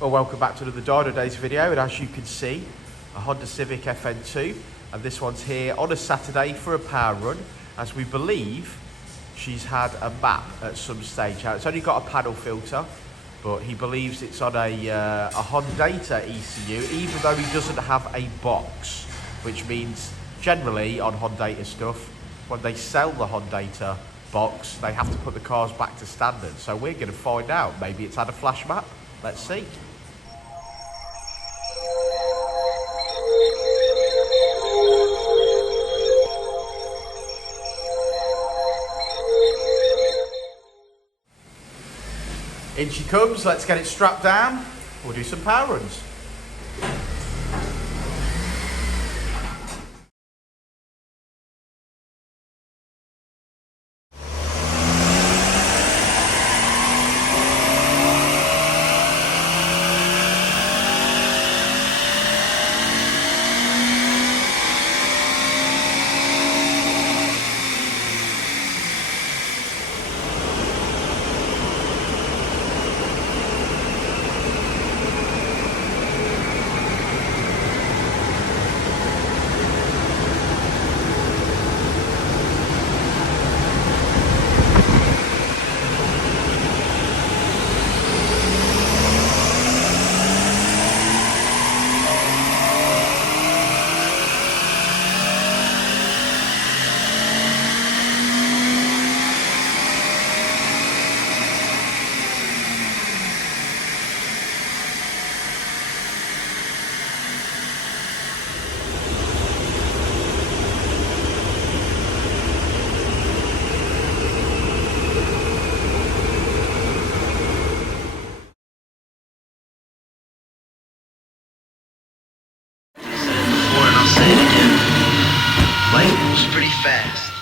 Well, welcome back to another Dynodaze video, and as you can see, a Honda Civic FN2, and this one's here on a Saturday for a power run, as we believe she's had a map at some stage. Now, it's only got a paddle filter, but he believes it's on a Hondata ECU, even though he doesn't have a box, which means generally on Hondata stuff, when they sell the Hondata box, they have to put the cars back to standard. So we're going to find out. Maybe it's had a flash map. Let's see. In she comes. Let's get it strapped down. We'll do some power runs. Light moves pretty fast.